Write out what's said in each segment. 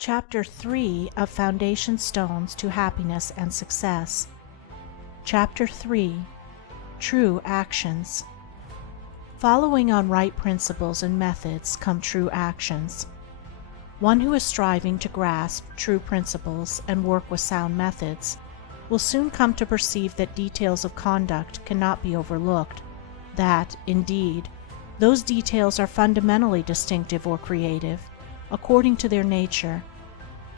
Chapter 3 of Foundation Stones to Happiness and Success. Chapter 3 True Actions. Following on right principles and methods come true actions. One who is striving to grasp true principles and work with sound methods will soon come to perceive that details of conduct cannot be overlooked, that, indeed, those details are fundamentally distinctive or creative, according to their nature,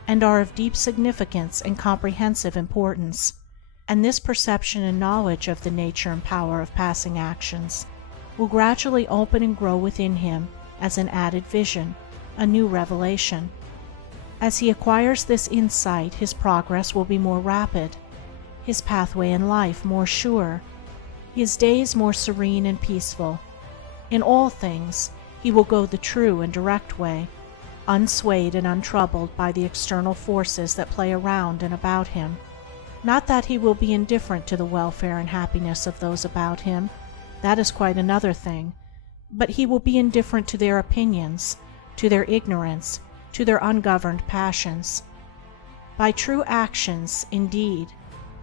and are of deep significance and comprehensive importance, and this perception and knowledge of the nature and power of passing actions will gradually open and grow within him as an added vision, a new revelation. As he acquires this insight, his progress will be more rapid, his pathway in life more sure, his days more serene and peaceful. In all things, he will go the true and direct way, unswayed and untroubled by the external forces that play around and about him. Not that he will be indifferent to the welfare and happiness of those about him, that is quite another thing, but he will be indifferent to their opinions, to their ignorance, to their ungoverned passions. By true actions, indeed,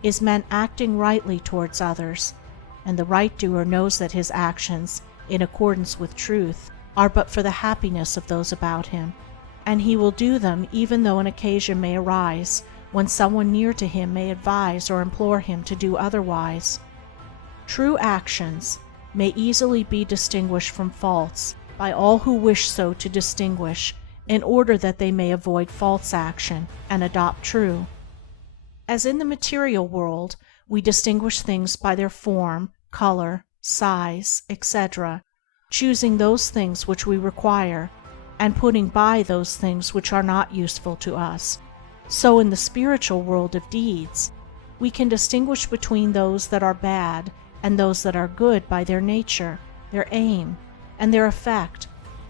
is meant acting rightly towards others, and the right doer knows that his actions, in accordance with truth, are but for the happiness of those about him, and he will do them even though an occasion may arise when someone near to him may advise or implore him to do otherwise. True actions may easily be distinguished from false by all who wish so to distinguish, in order that they may avoid false action and adopt true. As in the material world we distinguish things by their form, color, size, etc., choosing those things which we require, and putting by those things which are not useful to us, so in the spiritual world of deeds we can distinguish between those that are bad and those that are good by their nature, their aim, and their effect,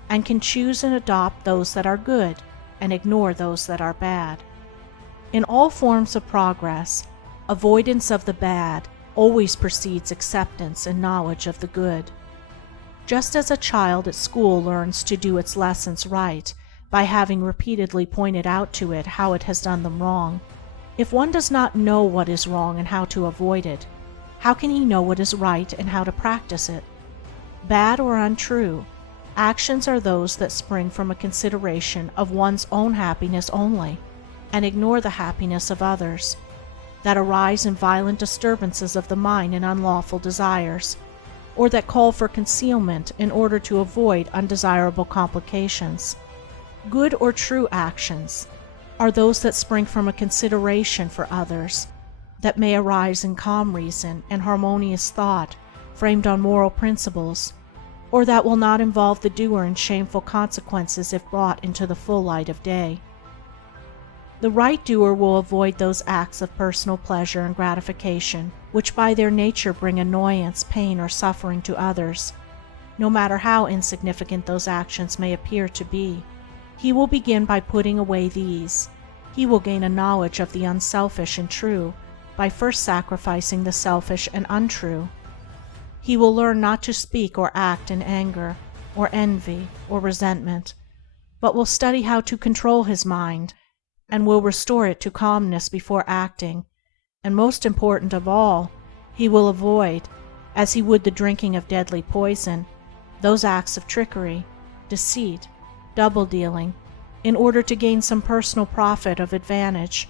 and can choose and adopt those that are good and ignore those that are bad. In all forms of progress, avoidance of the bad always precedes acceptance and knowledge of the good. Just as a child at school learns to do its lessons right by having repeatedly pointed out to it how it has done them wrong, if one does not know what is wrong and how to avoid it, how can he know what is right and how to practice it? Bad or untrue, actions are those that spring from a consideration of one's own happiness only, and ignore the happiness of others, that arise in violent disturbances of the mind and unlawful desires, or that call for concealment in order to avoid undesirable complications. Good or true actions are those that spring from a consideration for others, that may arise in calm reason and harmonious thought framed on moral principles, or that will not involve the doer in shameful consequences if brought into the full light of day. The right doer will avoid those acts of personal pleasure and gratification which by their nature bring annoyance, pain, or suffering to others, no matter how insignificant those actions may appear to be. He will begin by putting away these. He will gain a knowledge of the unselfish and true by first sacrificing the selfish and untrue. He will learn not to speak or act in anger, or envy, or resentment, but will study how to control his mind, and will restore it to calmness before acting, and most important of all, he will avoid, as he would the drinking of deadly poison, those acts of trickery, deceit, double-dealing, in order to gain some personal profit of advantage,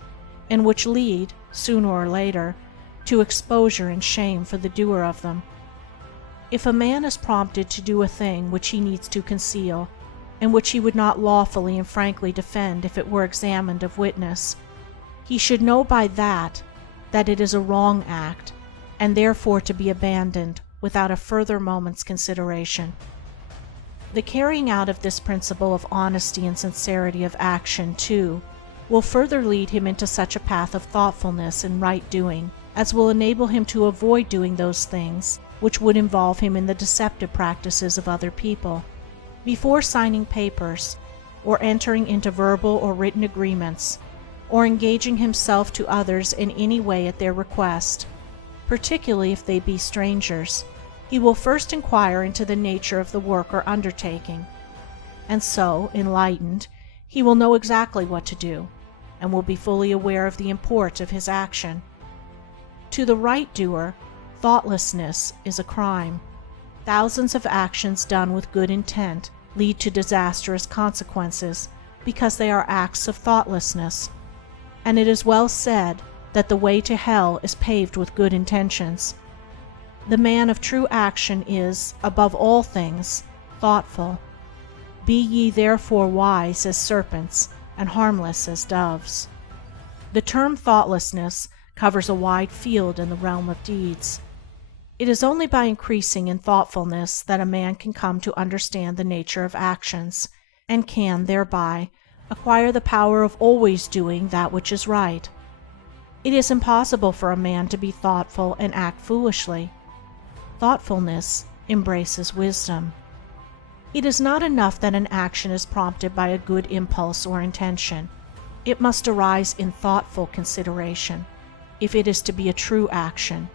and which lead, sooner or later, to exposure and shame for the doer of them. If a man is prompted to do a thing which he needs to conceal, and which he would not lawfully and frankly defend if it were examined of witness, he should know by that it is a wrong act, and therefore to be abandoned without a further moment's consideration. The carrying out of this principle of honesty and sincerity of action, too, will further lead him into such a path of thoughtfulness and right doing as will enable him to avoid doing those things which would involve him in the deceptive practices of other people. Before signing papers, or entering into verbal or written agreements, or engaging himself to others in any way at their request, particularly if they be strangers, he will first inquire into the nature of the work or undertaking, and so, enlightened, He will know exactly what to do, and will be fully aware of the import of his action. To the right doer, thoughtlessness is a crime. Thousands of actions done with good intent lead to disastrous consequences because they are acts of thoughtlessness. And it is well said that the way to hell is paved with good intentions. The man of true action is, above all things, thoughtful. Be ye therefore wise as serpents and harmless as doves. The term thoughtlessness covers a wide field in the realm of deeds. It is only by increasing in thoughtfulness that a man can come to understand the nature of actions, and can, thereby, acquire the power of always doing that which is right. It is impossible for a man to be thoughtful and act foolishly. Thoughtfulness embraces wisdom. It is not enough that an action is prompted by a good impulse or intention. It must arise in thoughtful consideration, if it is to be a true action,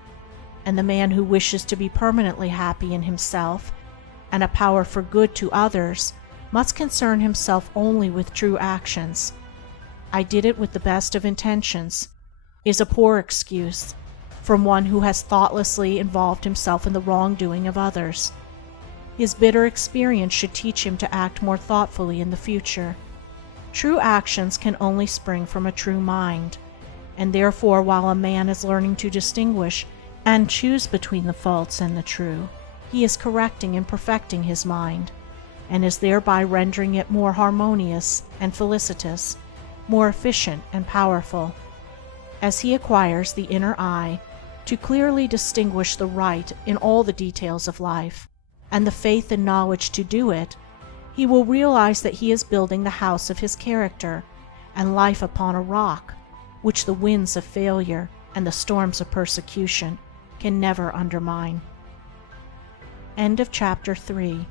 and the man who wishes to be permanently happy in himself and a power for good to others must concern himself only with true actions. "I did it with the best of intentions" is a poor excuse from one who has thoughtlessly involved himself in the wrongdoing of others. His bitter experience should teach him to act more thoughtfully in the future. True actions can only spring from a true mind, and therefore while a man is learning to distinguish and choose between the false and the true, he is correcting and perfecting his mind, and is thereby rendering it more harmonious and felicitous, more efficient and powerful. As he acquires the inner eye to clearly distinguish the right in all the details of life, and the faith and knowledge to do it, he will realize that he is building the house of his character and life upon a rock which the winds of failure and the storms of persecution can never undermine. End of chapter 3.